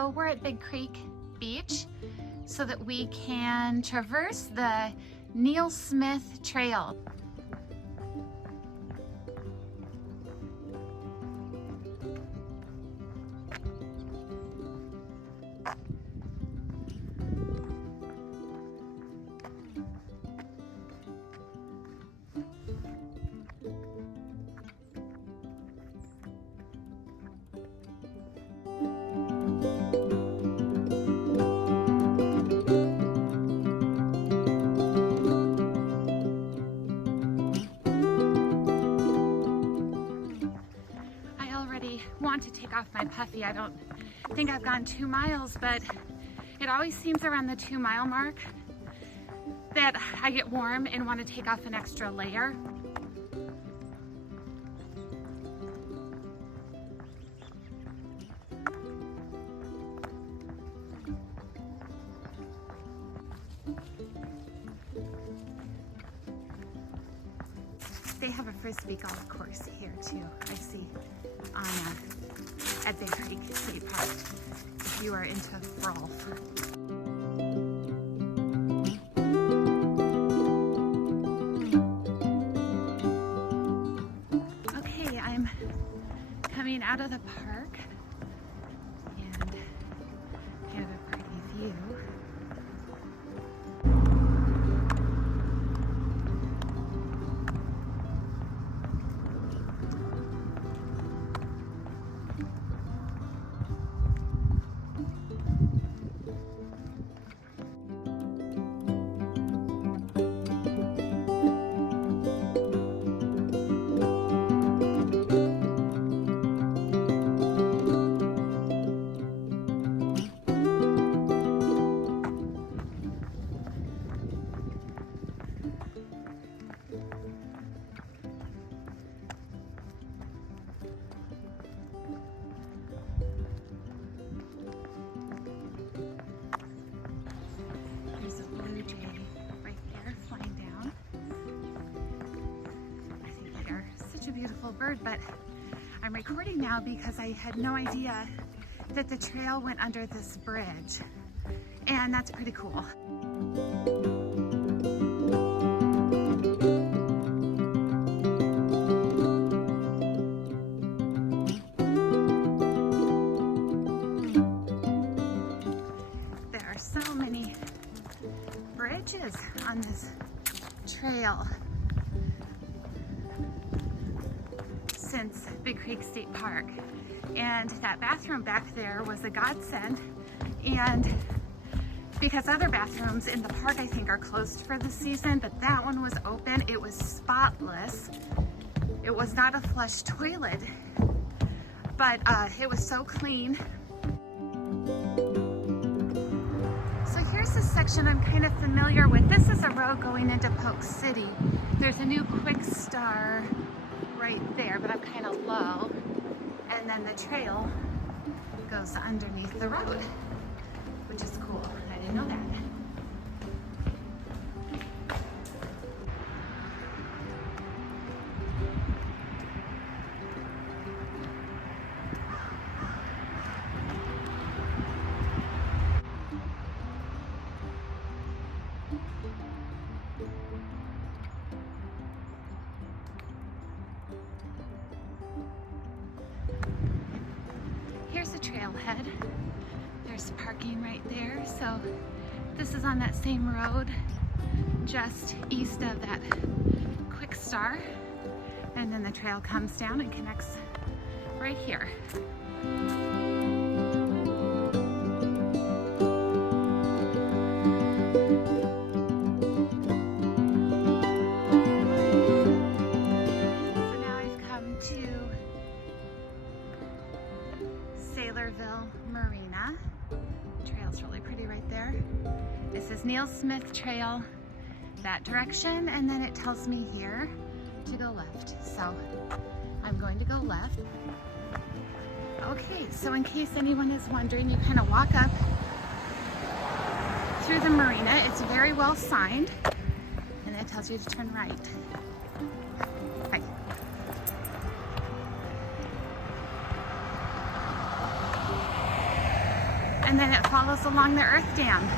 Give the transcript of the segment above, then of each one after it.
So we're at Big Creek Beach so that we can traverse the Neal Smith Trail. Want to take off my puffy. I don't think I've gone 2 miles, but it always seems around the 2-mile mark that I get warm and want to take off an extra layer. They have a frisbee golf course here too, I see, at Big Creek State Park, if you are into golf. Okay, I'm coming out of the park and I have a pretty view. Beautiful bird, but I'm recording now because I had no idea that the trail went under this bridge, and that's pretty cool. There are so many bridges on this trail since Big Creek State Park, and that bathroom back there was a godsend, and because other bathrooms in the park I think are closed for the season, but that one was open. It was spotless. It was not a flush toilet, but it was so clean. So here's a section I'm kind of familiar with. This is a road going into Polk City. There's a new Quick Star right there, but I'm kind of low, and then the trail goes underneath the road, which is cool. I didn't know that. Here's the trailhead. There's parking right there. So this is on that same road just east of that Quick Star, and then the trail comes down and connects right here. Marina. The trail's really pretty right there. It says Neal Smith Trail that direction, and then it tells me here to go left. So I'm going to go left. Okay, so in case anyone is wondering, you kind of walk up through the marina. It's very well signed, and it tells you to turn right. Bye. and then it follows along the earth dam.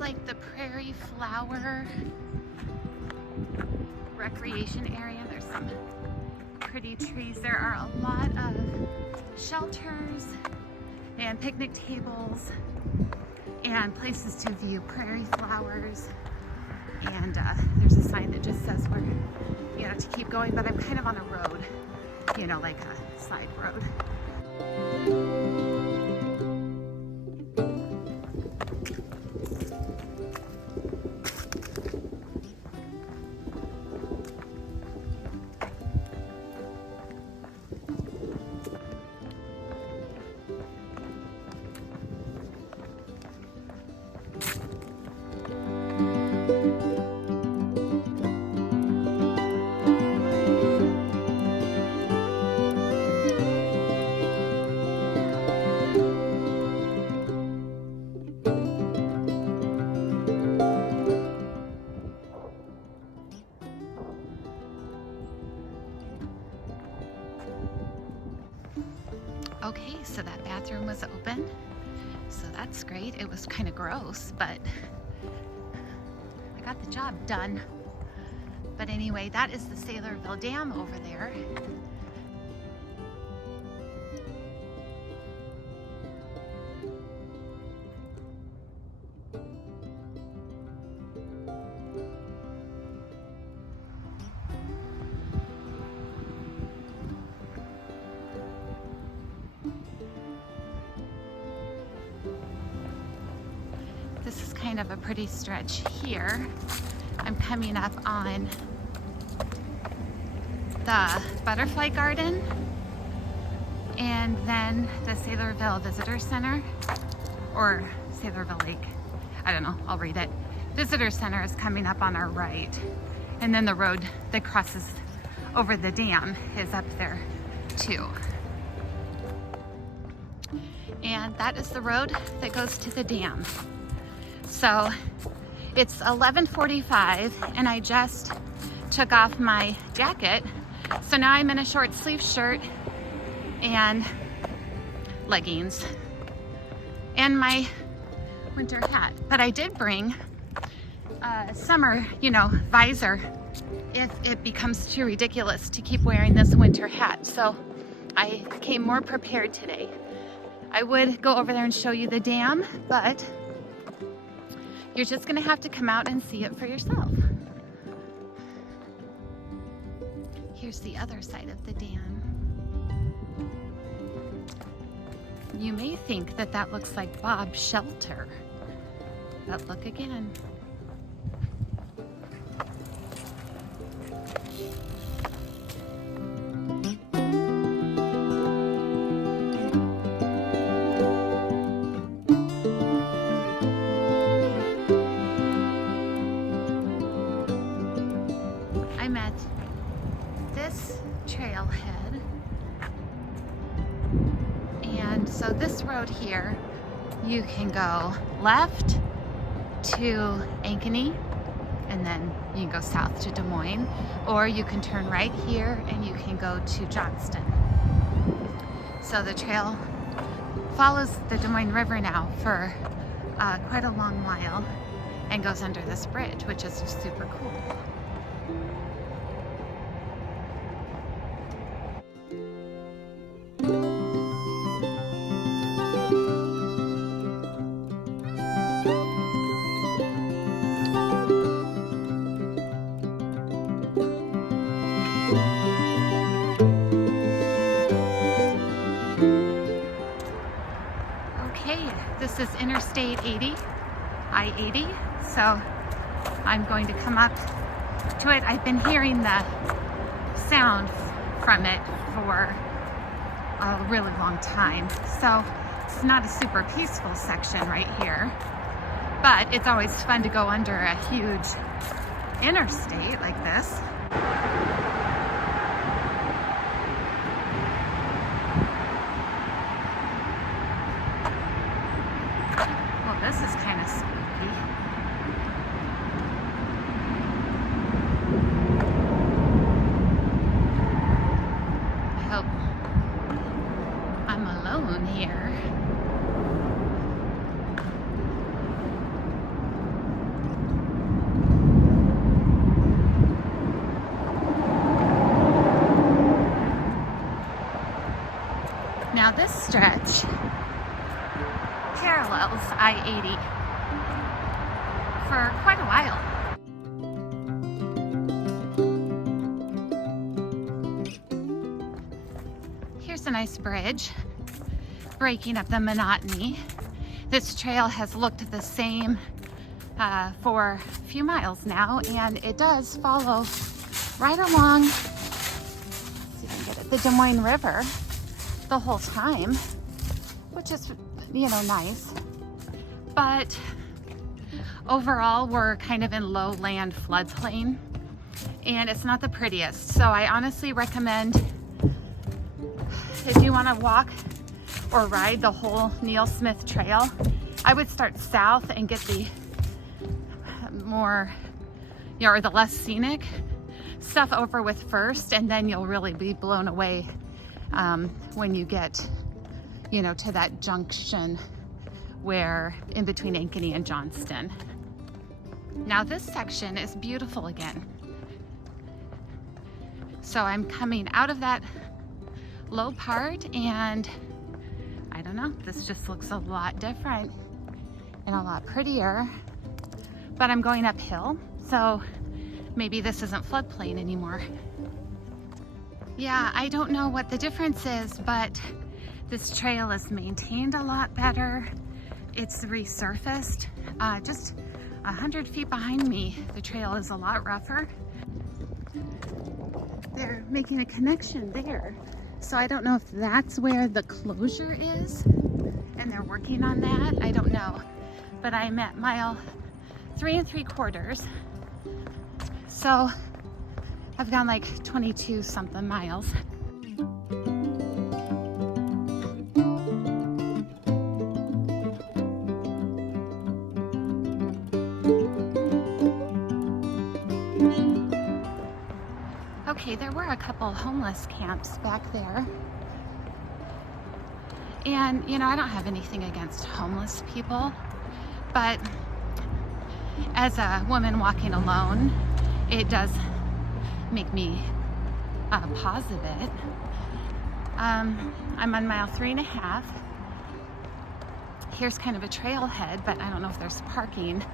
Like the prairie flower recreation area. There's some pretty trees. There are a lot of shelters and picnic tables and places to view prairie flowers. And there's a sign that just says we're, you know, to keep going, but I'm kind of on a road, you know, like a side road. Okay, so that bathroom was open, so that's great. It was kind of gross, but I got the job done. But anyway, that is the Saylorville Dam over there. This is kind of a pretty stretch here. I'm coming up on the Butterfly Garden and then the Saylorville Visitor Center, or Saylorville Lake. I don't know, I'll read it. Visitor Center is coming up on our right. And then the road that crosses over the dam is up there too. And that is the road that goes to the dam. So it's 11:45 and I just took off my jacket. So now I'm in a short sleeve shirt and leggings and my winter hat. But I did bring a summer, you know, visor if it becomes too ridiculous to keep wearing this winter hat. So I came more prepared today. I would go over there and show you the dam, but you're just gonna have to come out and see it for yourself. Here's the other side of the dam. You may think that that looks like Bob's shelter, but look again. I'm at this trailhead, and so this road here, you can go left to Ankeny, and then you can go south to Des Moines, or you can turn right here and you can go to Johnston. So the trail follows the Des Moines River now for quite a long while and goes under this bridge, which is super cool. This is Interstate 80, I-80, so I'm going to come up to it. I've been hearing the sound from it for a really long time. So it's not a super peaceful section right here, but it's always fun to go under a huge interstate like this. Well, this is kind of spooky. I hope I'm alone here. Now this stretch parallels I-80 for quite a while. Here's a nice bridge, breaking up the monotony. This trail has looked the same for a few miles now, and it does follow right along, let's see if I can get it, the Des Moines River the whole time, which is, you know, nice. But overall, we're kind of in lowland floodplain, and it's not the prettiest. So I honestly recommend, if you want to walk or ride the whole Neal Smith Trail, I would start south and get the more, you know, or the less scenic stuff over with first, and then you'll really be blown away when you get, you know, to that junction where in between Ankeny and Johnston. Now this section is beautiful again. So I'm coming out of that low part, and I don't know, this just looks a lot different and a lot prettier, but I'm going uphill, so maybe this isn't floodplain anymore. Yeah, I don't know what the difference is, but this trail is maintained a lot better. It's resurfaced. Just 100 feet behind me, the trail is a lot rougher. They're making a connection there. So I don't know if that's where the closure is, and they're working on that. I don't know. But I'm at mile 3 3/4. So I've gone like 22 something miles. Okay, there were a couple homeless camps back there. And, you know, I don't have anything against homeless people, but as a woman walking alone, it does make me pause a bit. I'm on mile 3.5. Here's kind of a trailhead, but I don't know if there's parking.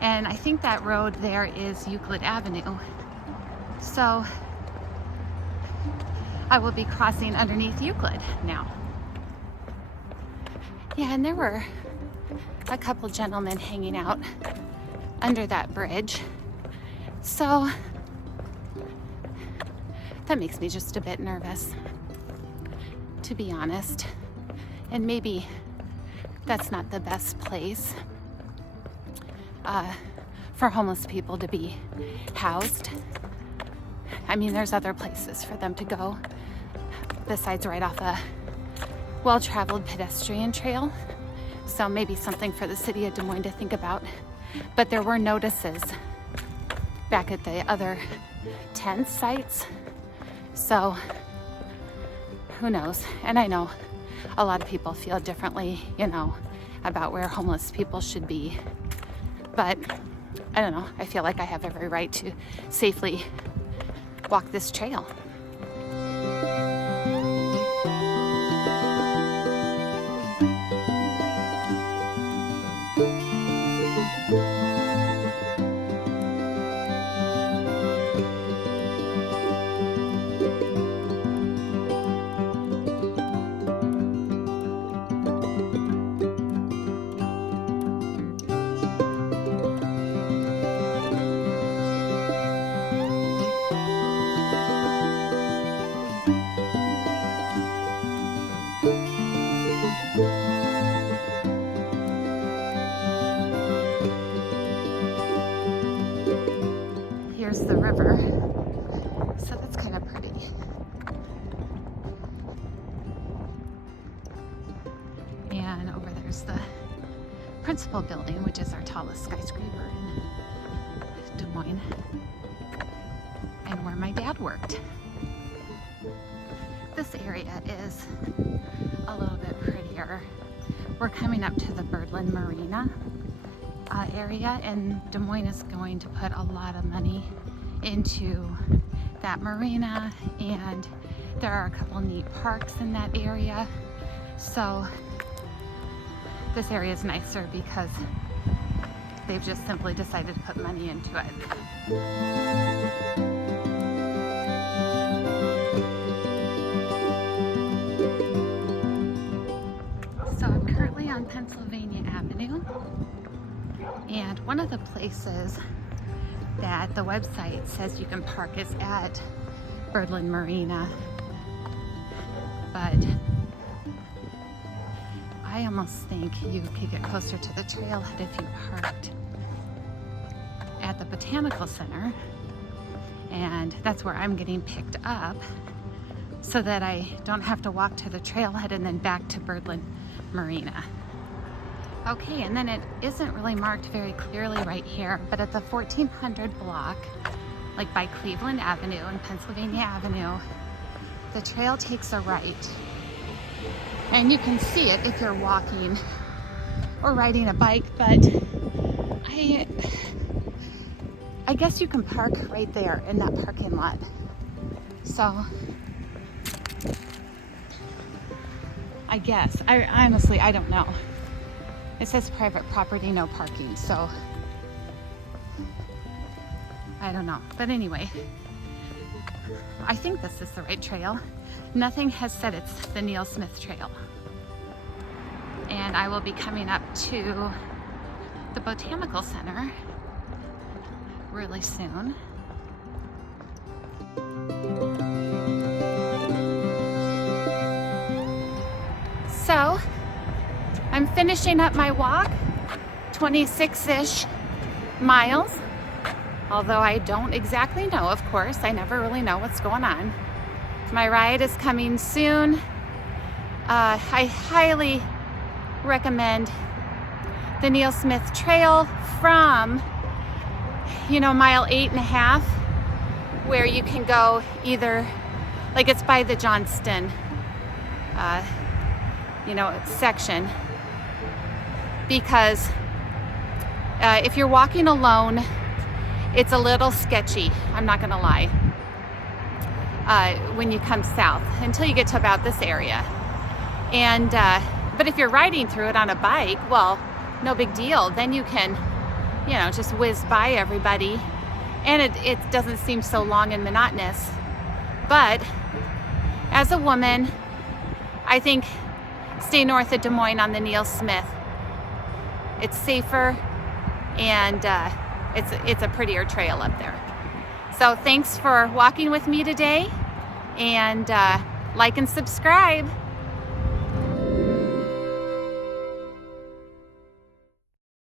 And I think that road there is Euclid Avenue. So I will be crossing underneath Euclid now. Yeah, and there were a couple gentlemen hanging out under that bridge. So that makes me just a bit nervous, to be honest. And maybe that's not the best place for homeless people to be housed. I mean, there's other places for them to go besides right off a well-traveled pedestrian trail. So maybe something for the city of Des Moines to think about. But there were notices back at the other tent sites. So who knows? And I know a lot of people feel differently, you know, about where homeless people should be. But I don't know, I feel like I have every right to safely walk this trail. here's the river. So that's kind of pretty. And over there's the principal building, which is our tallest skyscraper in Des Moines, and where my dad worked. This area is a little bit prettier. We're coming up to the Birdland Marina area, and Des Moines is going to put a lot of money into that marina, and there are a couple neat parks in that area. So this area is nicer because they've just simply decided to put money into it. So I'm currently on Pennsylvania Avenue, and one of the places that the website says you can park is at Birdland Marina, but I almost think you could get closer to the trailhead if you parked at the Botanical Center, and that's where I'm getting picked up so that I don't have to walk to the trailhead and then back to Birdland Marina. Okay, and then it isn't really marked very clearly right here, but at the 1400 block, like by Cleveland Avenue and Pennsylvania Avenue, the trail takes a right. And you can see it if you're walking or riding a bike, but I guess you can park right there in that parking lot. So I guess, I honestly, I don't know. It says private property, no parking, so I don't know. But anyway, I think this is the right trail. Nothing has said it's the Neal Smith Trail. And I will be coming up to the Botanical Center really soon. So I'm finishing up my walk, 26-ish miles, although I don't exactly know, of course. I never really know what's going on. My ride is coming soon. I highly recommend the Neal Smith Trail from, mile 8.5, where you can go either, like it's by the Johnston, section, because if you're walking alone, it's a little sketchy, I'm not gonna lie, when you come south, until you get to about this area. And but if you're riding through it on a bike, well, no big deal. Then you can, just whiz by everybody, and it doesn't seem so long and monotonous. But as a woman, I think stay north of Des Moines on the Neal Smith. It's safer, and it's a prettier trail up there. So thanks for walking with me today, and like and subscribe.